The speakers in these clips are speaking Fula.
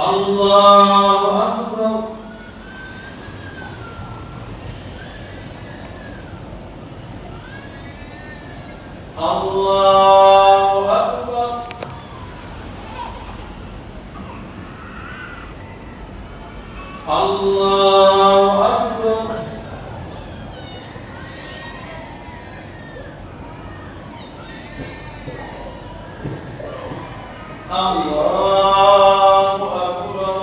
الله أكبر. الله أكبر. الله أكبر. الله أكبر.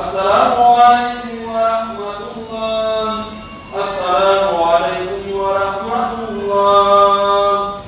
السلام عليكم ورحمة الله. السلام عليكم ورحمة الله.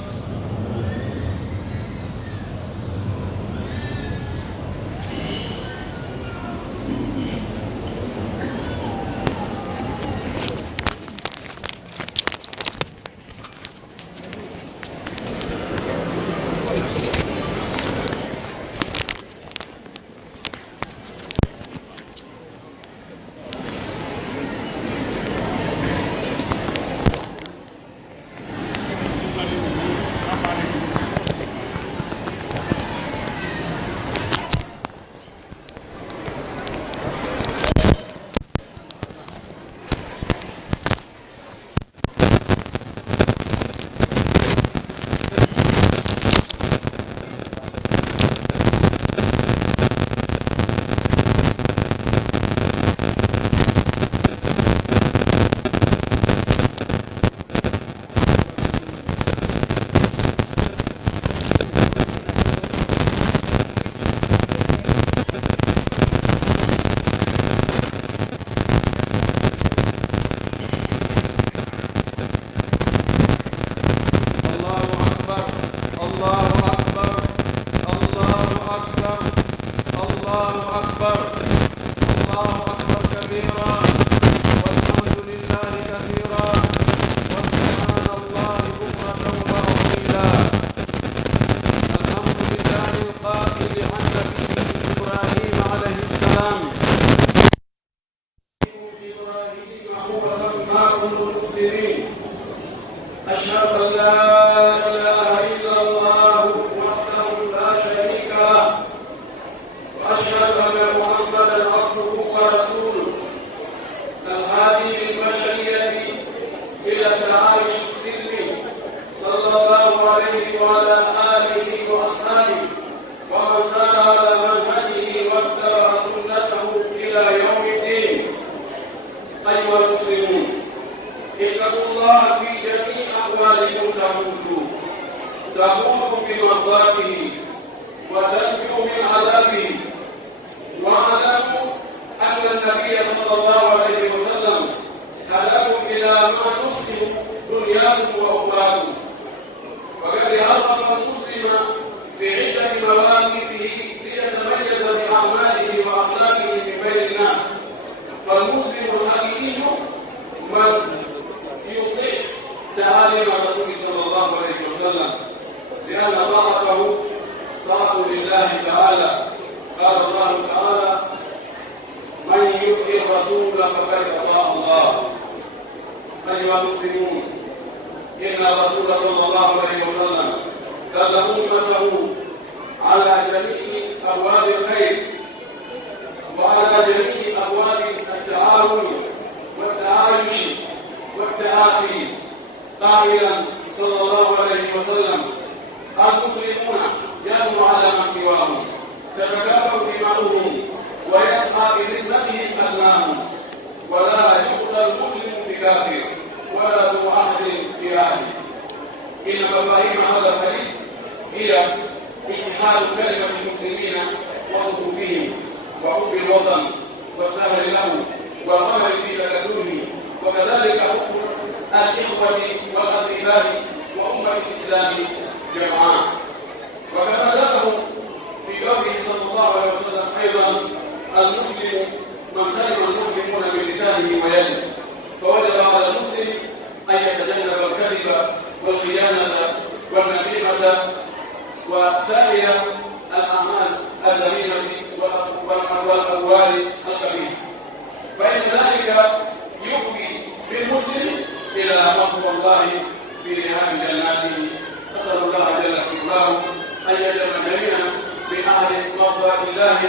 أهل مرضاة الله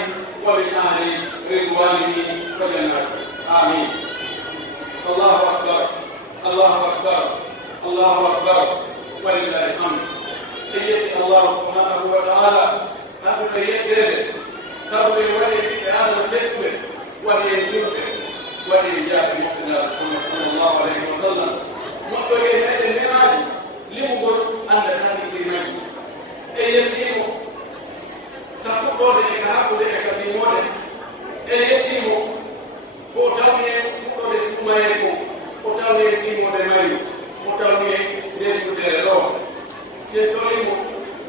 ومن أهل رضوانه وجناته. آمين. الله أكبر الله أكبر الله أكبر ولله الحمد. إيجاد الله سبحانه وتعالى هذا اليد تروي ولي هذا الذكر وليجوب وليجاب مقتنى صلى الله عليه وسلم مقتنى هذا المعاد لمقل أن هذه الكلمات يتيم تسقط لك هؤلاء في موده يتيم وتوي سقط سمايكم وتوي في موده مايو وتوي دين ديرو يتوي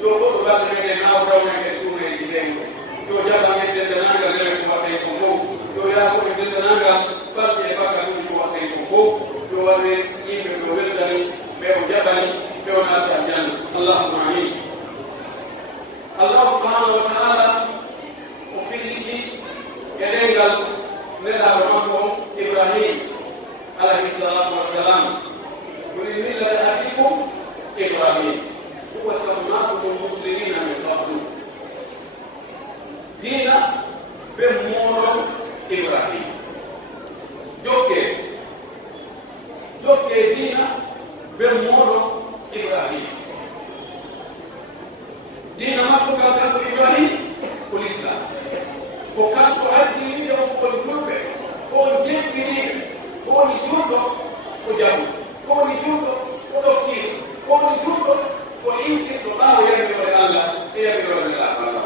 يوقف بعد من الأمر ومن السماء دين يوجد من الدنيا غير ما يكون يوجد من الدنيا بس يبقى كل ما يكون يوجد يمكن يوجد بيوجدني بيوناس الجنة. اللهم آمين. الله سبحانه وتعالى وفيه يدعي لنا ربكم إبراهيم عليه الصلاة والسلام ولملة أبيكم إبراهيم وسماكم مسلمين من قبل دين بمور إبراهيم دوكي دين بمور إبراهيم دين ما كانت إبراهيم والإسلام وكانت أدي يوم القلوب والجبريل والجود وجاو والجود وتفكير والجود وإنك تقال يا ابن الله يا ابن الله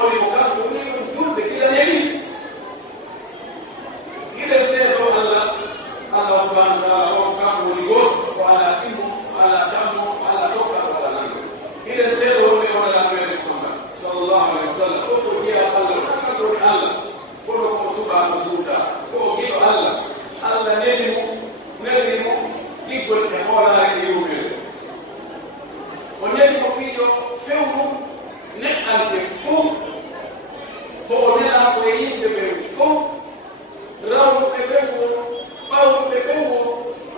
ولمكان يريد الجود إلى يمين إلى سيد الله الله سبحانه وتعالى وكان يقول وعلى إنه على دمه على روحه وعلى نفسه إلى سيد الله صلى الله عليه وسلم قلت يا الله قلت الله قلت سبحانه وتعالى قلت الله الله نلمو يقول كمولا يوم ونلمو فيه فيه نحن فوق هو نلعب ويجي فوق راو بيبو أو بيبو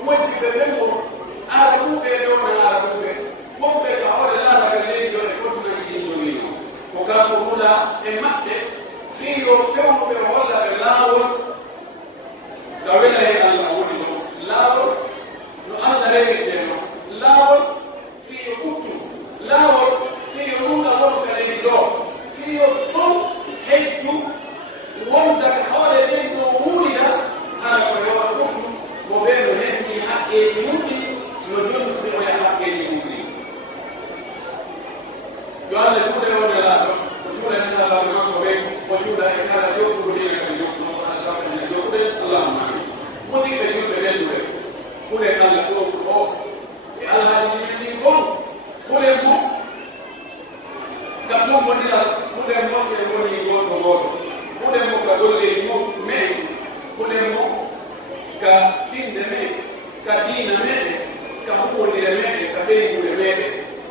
وجه بيبو أرجو بيبو أرجو بيبو ممكن أقول لا بيجي يقول يجي وكانوا هنا المكتب فيه فيلم بيقول لاور دولة الأول لاور نقل رجله لاور فيه كتب لاور فيه نقطة كريدو فيه صوت حجو وندك حوالي بين ولد أنا بقول وبين هني حق يمكن نجوم في حق يمكن قال لي ولا لا وجود السلام عليكم وجود إكرام يوم ولي اللهم آمين. مصيبة يوم بجد ولا قال لك يا الله يجيني فوق ولا مو كفوم ولا ولا مو ولا يقول ولا مو كدول مو مين ولا مو كسين دمي كدين مين كهول مين كبين مين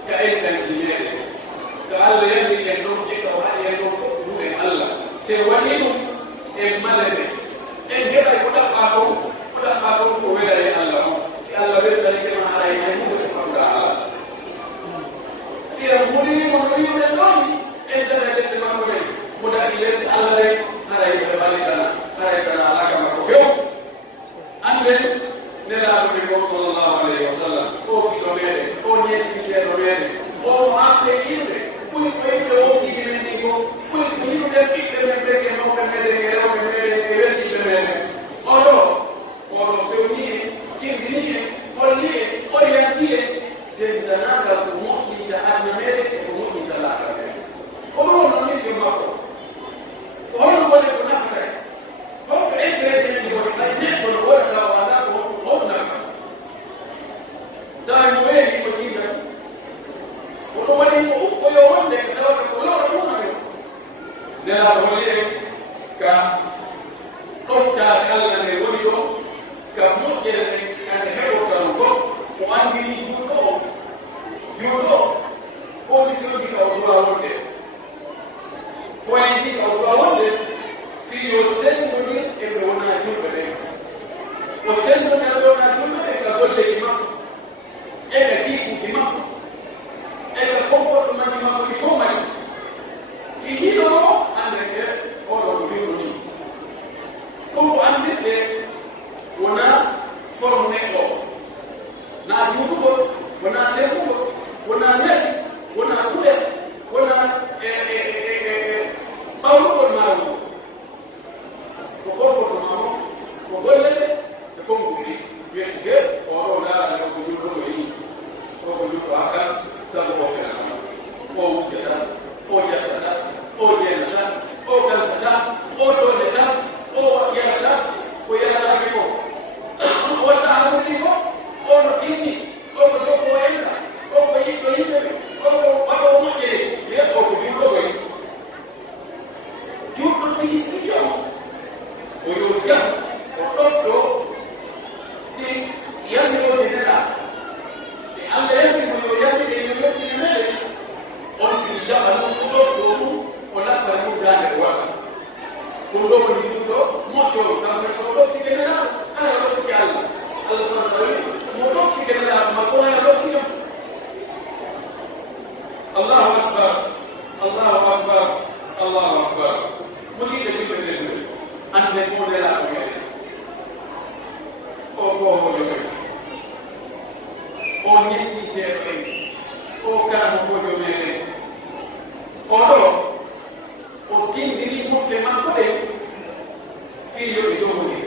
كأي كنجيل كأل يلي ينوم جيكا وهاي ينوم فوق نور الله سيوانينو إمالني إن جدا يقول أقاكم ولا الله سي الله بيرد لك ما هاي ينوم بتفكر الله سي المولي مولي ملوني إن جدا يقول ما هو مدا إلى الله هاي يبالي هاي كنا على كم كفيو أنبه نلا بيقول صلى الله عليه وسلم أو كيلومتر أو نيت كيلومتر أو ما سيجيبه كل بيت أو كيلومتر كل بيت كيلومتر كم كم Oro se unie, kimbilie, olie, orientie, dendanaka kumuki da admere kumuki da lakare. Oro no nisi mako. Oro wale kunafika. Oro ekrete ni wale kaine oro wale ka wala ko ona. Dai mweli ko dinga. Oro wale ko uko yo wonde ka wala ko ono kini oko joko waenda oko yiko yiko oko wako mmoja ye oko judo we judo tikijo oyo ja oto di yani yo nena di alle yake mo yake ni mele on ti ja anu oto ola ka mu dane wa kundo mo judo moto sama solo tikenena ana yo ti alla Allah subhanahu wa ta'ala moto tikenena ma ko na yo ti Allahu akbar Allahu akbar Allahu akbar musi de bibe ande mo de la ko o nyeti te o kana mo do mele o do o tindiri mo fe ma ko de fiyo yoni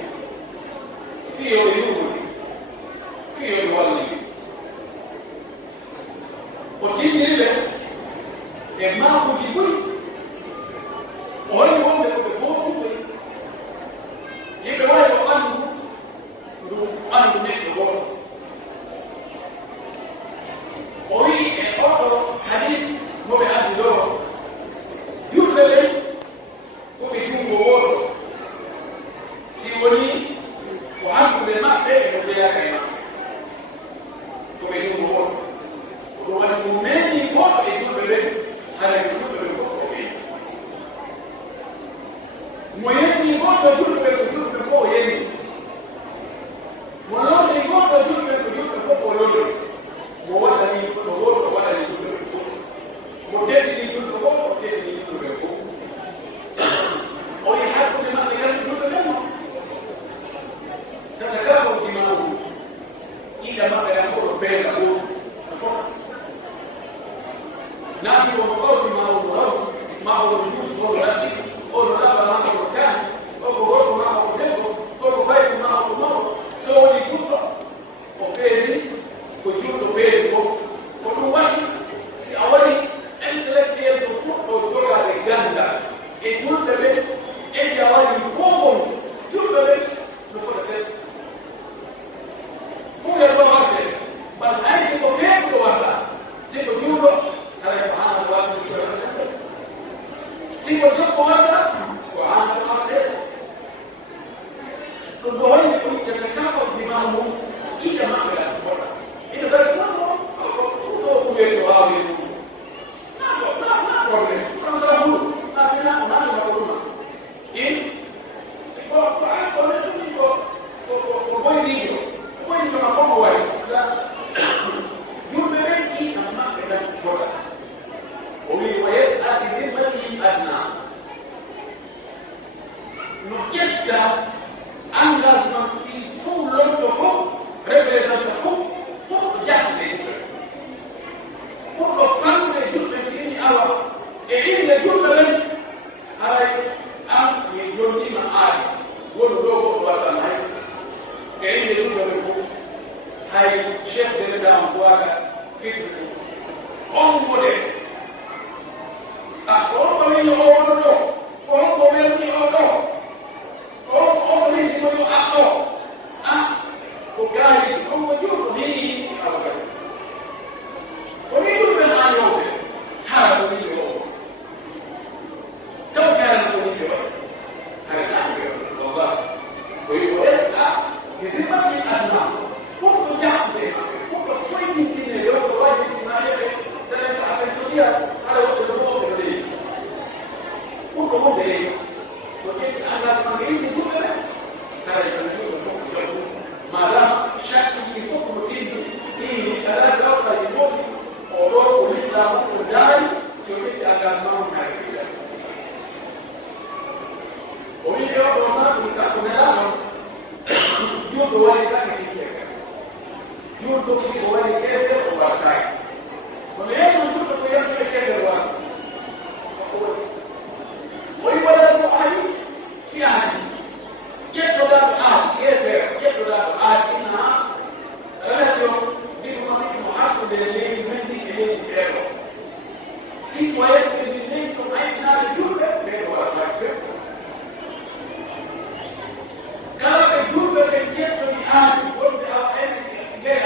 fiyo wali o tindiri le e ma ko di buri o ni wonde ko be bo ko yibe wa ko anu ne ko oyi e oto hadith mo be adu do jumbe le ko be jumbo woto si woni ko handu be mabbe e be ya kayma ko be jumbo woto ko wani mo meni woto e jumbe le hala jumbe le ko be mo yeni woto jumbe fo yeni Mono ni goto jumbe fo polodo mo wala ni ko goto wala ni jumbe fo mo tedi ni jumbe fo mo tedi ni jumbe fo o ya hapo ni ma ya jumbe kama tatakapo ni mawu ila ma ya fo pesa ko na ni ko ko ni mawu jumbe ko radi o la ba ma ko kan o ko goto ma ko debo o ko bai ma ko no so ni kuto o pesi ko juto pesi ko wani si awali intellectual ko doga de ganda e juto be e si awali ko juto be no fo de fu ya do harte bal ai ko fe ko wala si ko juto kala ko ana wa ko si ko juto wala ko ana wa Tuduhoni kuchakakafa bimamu ija mambo ya bora. Ina dari kwao uso kubeto wawe. Na problem. Kama huu na fina nani na huduma. Kwa nini kwa nini na kama wao. Yule wengi na mambo ya bora. Owi wae akidimati adna. Nuketa engagement fi fou l'homme de fou représente fou pour garder pour le faire de tout le fini alors et il est tout le même avec un yoni ma ai wolo dogo wala nai et il est tout le même fou ai chef de l'état en quoi fit on modèle ah on va venir au dodo on va venir au dodo o ni si mo ato ko gari ko mo yo ni ala ko ni yo be ha yo ha ko ni yo to ka ko ni yo ha na yo Allah ko yo esa ni di ma ni adna ko ko ja se ko ko foi ni ki ne yo ko wa ni ma ye de la affaire sociale ala ko ko ko de ko ko de so ke ala ma ni ko maadamu shaki kifuku mtindo hii alaza kwa limoni oro Uislamu ndani chochote agamao na kile oile wao watu nikakonelana judo wale kama kile judo kile wale kese wakai kwa hiyo judo kwa yeye kese wao wao wale ai fiani Questo da ina relazione di un atto delle leggi e leggi euro. Si può essere il movimento mai finale giusto per la parte. Cada che giusto che dietro di altri, oltre a che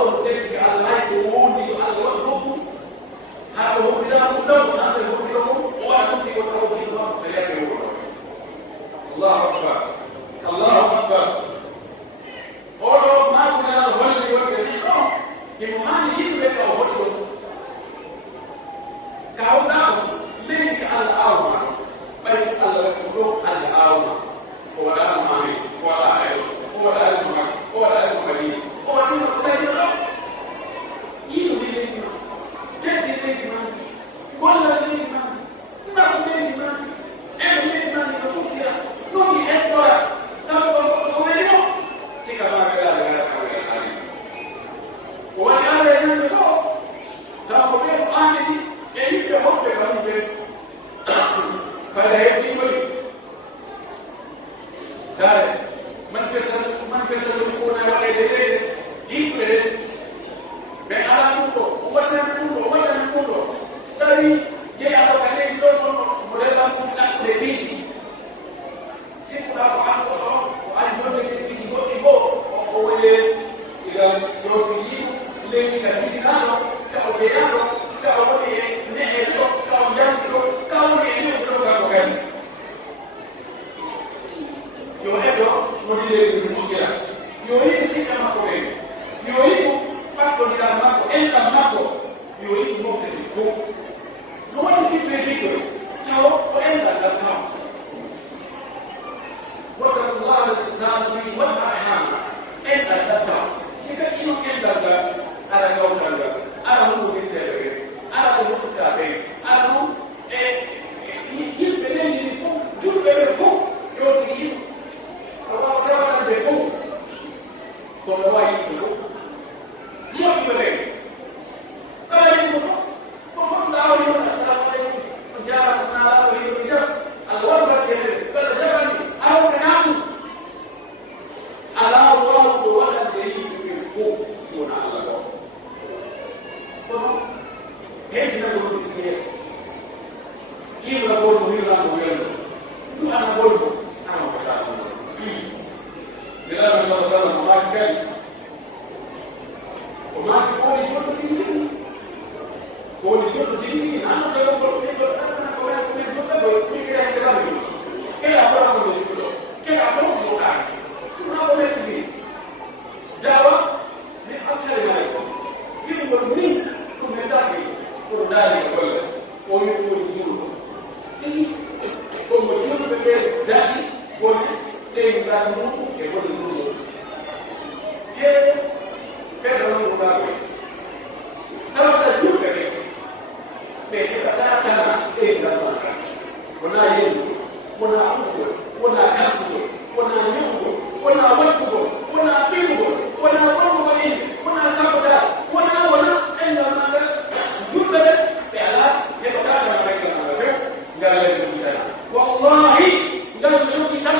on take Allah to hold you Allah ko ha ko bila ko do sa ko bila ko o ana fi ko ko di ko ya ko Allahu akbar Allahu akbar olo ma ko na holli wo ke no ki muhani yibe ko holli ka na link al-awma bay al-qulub al-awma wala mami wala ayo wala al-mama wala al-mali wala al-qulub yibe ni jadi ni wala ni na ni ni ko kira no ni ekora sabu ko ni sika ma ga ga ali ko wa ale ni ko sabu ko ani ni e hoppe ka ni be فلا يكون ذلك من فسد يكون على يديه يقبل بحاله ووجهه تري جاء عليه دور مريضا متقلدين سيكون عنه وعن دون يجيبه هو إذا يوفي لين كثير كانوا كأولياء كأولياء نهيته كأولياء كأولياء yo edo modile mukira yo yi sika makore yo yi pasto di mako enta mako yo yi mo fe fo no wani ki pe dito tawo o enta da tawo wata Allah al-zali wa ahana enta da tawo sika ino enta da ara ga utanga ara mo di tere ara ko ka be ara mo yi pele ni fo tu pele fo yo di Allah Taala berfirman, "Kalau itu, dia boleh. Kalau itu, bukan tahu yang asal dari penjara mana itu dia. Allah berfirman, kalau jangan, aku kenal. Allah Tuhan dari berfirman, Tuhan Allah. Kalau ini boleh dia, ini boleh itu anak boleh, anak berkata. Bila Rasulullah mengatakan, "Umat kau itu tinggi, kau itu tinggi." Anak kalau kau itu kita sekarang ini, kita apa yang itu? Kita apa yang bukan? Kenapa begini? Jawab, ni asal dari itu. Ini berbunyi, komentari, komentari apa? Kau itu juru. Jadi, kau juru berbeda dari kau. Dengan mutu que puede duro. Quiere que no lo haga. No se ayude. Pero la cara es la mano. Una yendo, una uno, una caso, una yugo, una hueco, una pingo, una hueco ahí, una sabota, una en la mano. Yugo, pela, que toca la regla de la fe, gale de vida. Wallahi, gale de vida.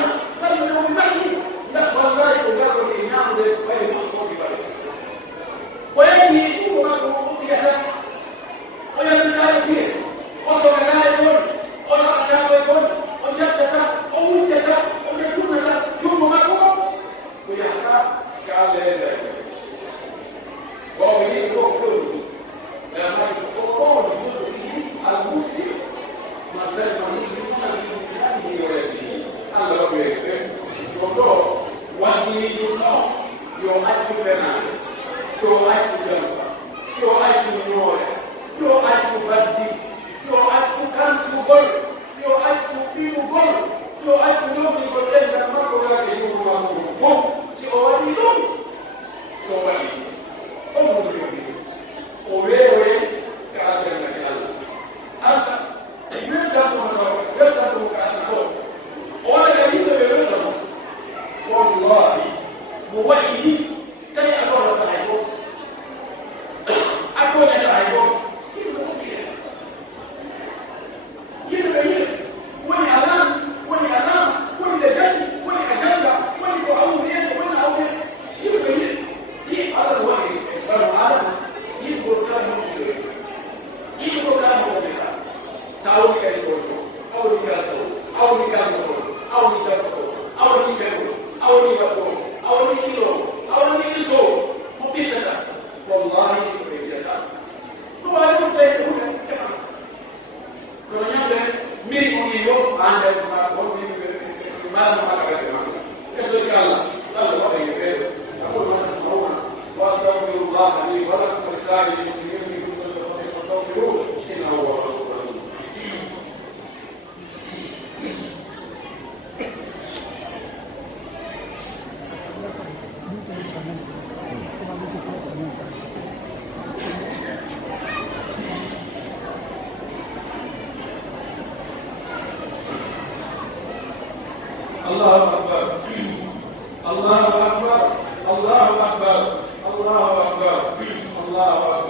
Auri سائر المسلمين من كل ذنب فاستغفروه انه هو الغفور الرحيم. الله أكبر الله أكبر الله أكبر الله أكبر الله أكبر